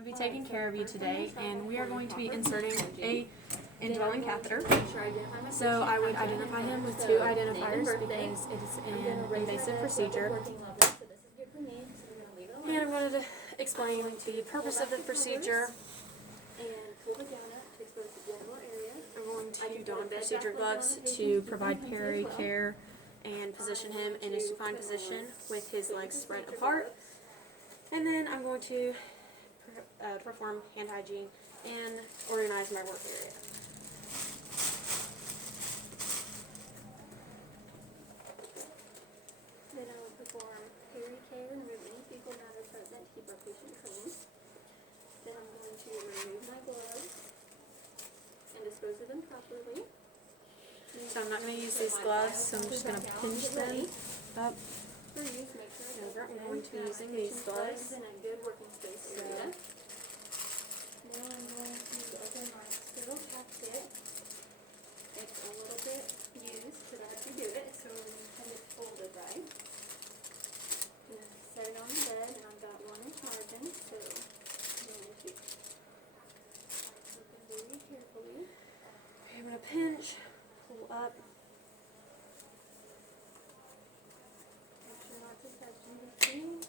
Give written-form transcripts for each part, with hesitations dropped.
going to be taking care of you today, and we are going to be inserting a indwelling catheter. So I would identify him with two identifiers because it is an invasive procedure. And I'm going to explain the purpose of the procedure. I'm going to don procedure gloves to provide peri care and position him in a supine position with his legs spread apart. And then I'm going to perform hand hygiene and organize my work area. Then I will perform peri care and remove fecal matter present to keep our patient clean. Then I'm going to remove my gloves and dispose of them properly. So I'm not going to use these gloves, so I'm just going to pinch them up. For use, make sure I'm going to be using these gloves. in a good working space area. Now I'm going to open my sterile cap kit. It's a little bit used, but I have to do it, so you can get folded right. Set it on the bed, and I've got 1 inch margin, so I'm going to open very carefully. Okay, I'm going to pinch, pull up. Make sure not to touch anything.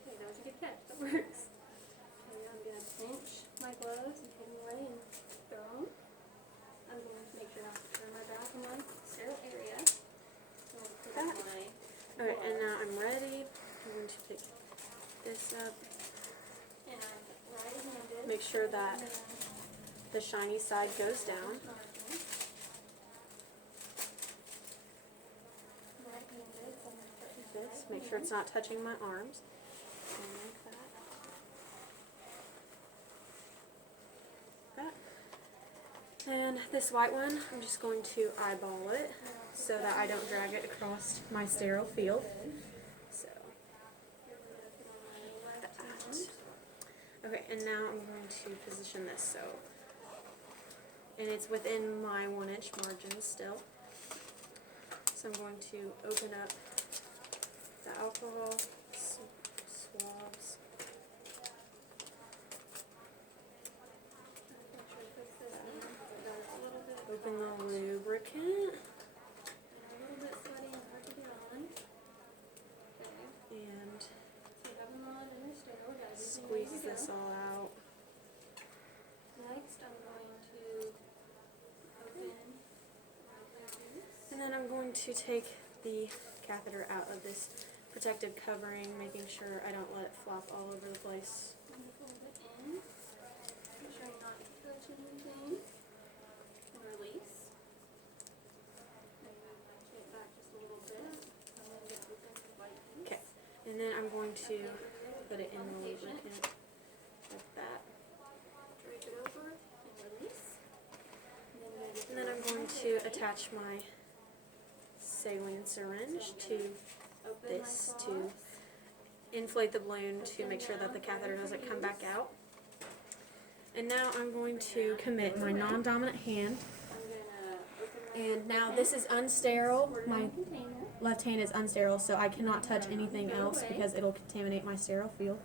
Okay, that was a good catch. That works. Okay, now I'm going to pinch my gloves and take them away and throw them. I'm going to make sure not to turn my back on my sterile area. So I'll put on my Alright, and now I'm ready. I'm going to pick this up. and I'm right-handed. Make sure that And the shiny side goes down. margin. Right-handed, so I'm going to touch my This. Make sure it's not touching my arms. And like that. And this white one, I'm just going to eyeball it so that I don't drag it across my sterile field. So, that. Okay, and now I'm going to position this so, and it's within my 1 inch margin still. So I'm going to open up the alcohol swabs. Open the lubricant. a little bit sweaty and hard to get on. Okay. And So you have them on and they're sterile. Got everything ready squeeze to go. this all out. Next, I'm going to open my clearance. And then I'm going to take the catheter out of this protective covering, making sure I don't let it flop all over the place. I'm going to fold it in. Make sure not to touch anything. And release. And move my kit back just a little bit. I'm going to get open with white piece. Okay, and then I'm going to put it in the lubricant like that. Drape it over and release. And then I'm going to attach my saline syringe to this to inflate the balloon to make sure that the catheter doesn't come back out. And now I'm going to commit my non-dominant hand. And now this is unsterile. My left hand is unsterile, so I cannot touch anything else because it'll contaminate my sterile field.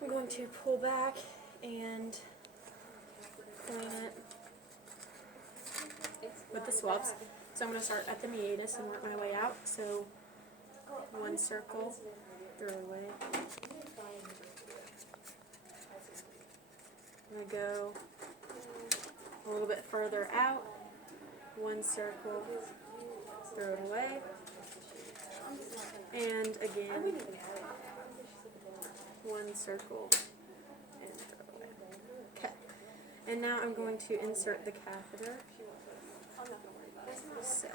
I'm going to pull back and clean it with the swabs. So I'm going to start at the meatus and work my way out. So 1 circle, throw it away. I'm going to go a little bit further out. 1 circle, throw it away. And again, 1 circle, and throw it away. Okay. And now I'm going to insert the catheter. So,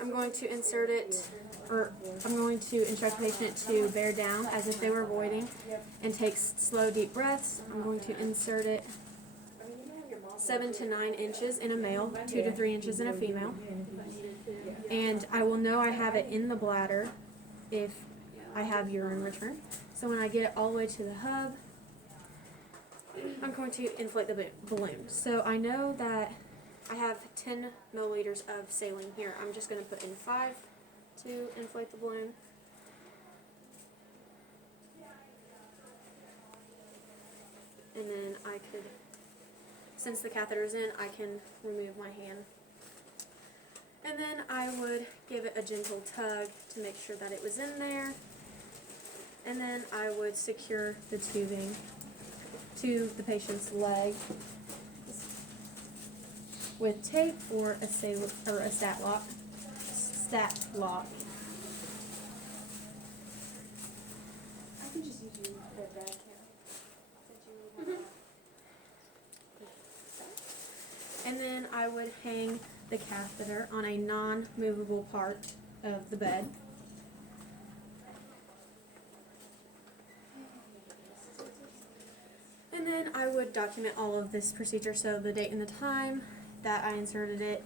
I'm going to insert it, or I'm going to instruct the patient to bear down as if they were voiding and take slow, deep breaths. I'm going to insert it 7 to 9 inches in a male, 2 to 3 inches in a female. And I will know I have it in the bladder if I have urine return. So when I get it all the way to the hub, I'm going to inflate the balloon. So I know that I have 10 milliliters of saline here. I'm just going to put in 5 to inflate the balloon. I could, since the catheter's in, I can remove my hand. And then I would give it a gentle tug to make sure that it was in there. And then I would secure the tubing to the patient's leg with tape or a stat lock. I could just use you for a bag here. And then I would hang the catheter on a non-movable part of the bed. And then I would document all of this procedure, so the date and the time that I inserted it,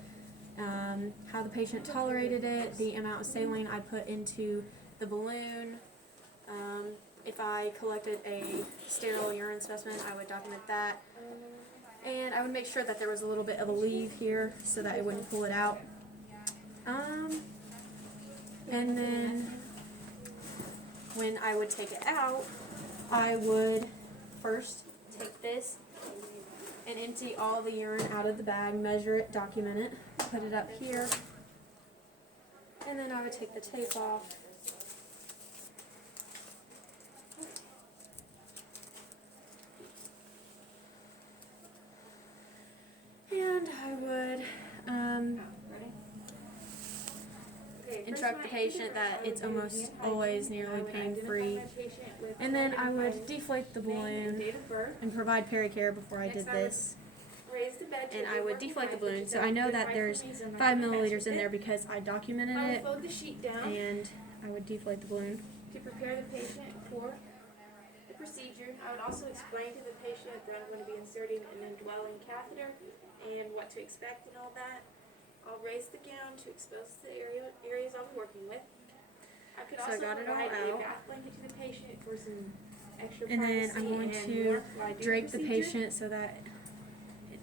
how the patient tolerated it, the amount of saline I put into the balloon. If I collected a sterile urine specimen, I would document that. And I would make sure that there was a little bit of a leave here so that it wouldn't pull it out. And then when I would take it out, I would first take this and empty all the urine out of the bag, measure it, document it, put it up here, and then I would take the tape off. And I would instruct the patient that it's almost always nearly pain-free. And then I would deflate the balloon and provide pericare before I did this. And I would deflate the balloon, so I know that there's 5 milliliters in there because I documented it. Fold the sheet down And I would deflate the balloon. to prepare the patient for the procedure. I would also explain to the patient that I'm going to be inserting an indwelling catheter and what to expect and all that. I'll raise the gown to expose the areas I'll be working with. I could So I also got it all provide a out. bath blanket to the patient for some extra And then privacy I'm going and to warmth while I do drape the procedure. patient so that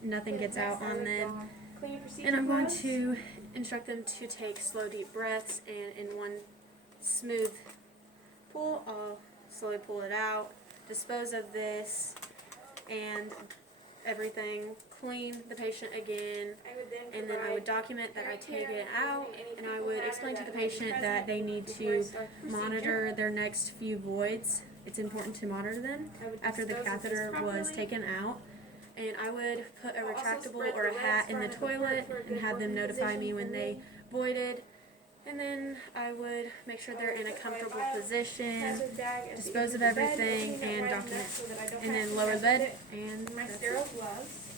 nothing gets out on them. Clean procedure And I'm going gloves. to instruct them to take slow, deep breaths, and in one smooth pull, I'll slowly pull it out, dispose of this, and everything, clean the patient again, and then I would document that I take it out, and I would explain to the patient that they need to monitor their next few voids. It's important to monitor them after the catheter was taken out. And I would put a retractable or a hat in the toilet and have them notify me when they voided. And then I would make sure they're in a comfortable position, dispose of everything, and document. And then lower the bed, and my that's it. sterile gloves.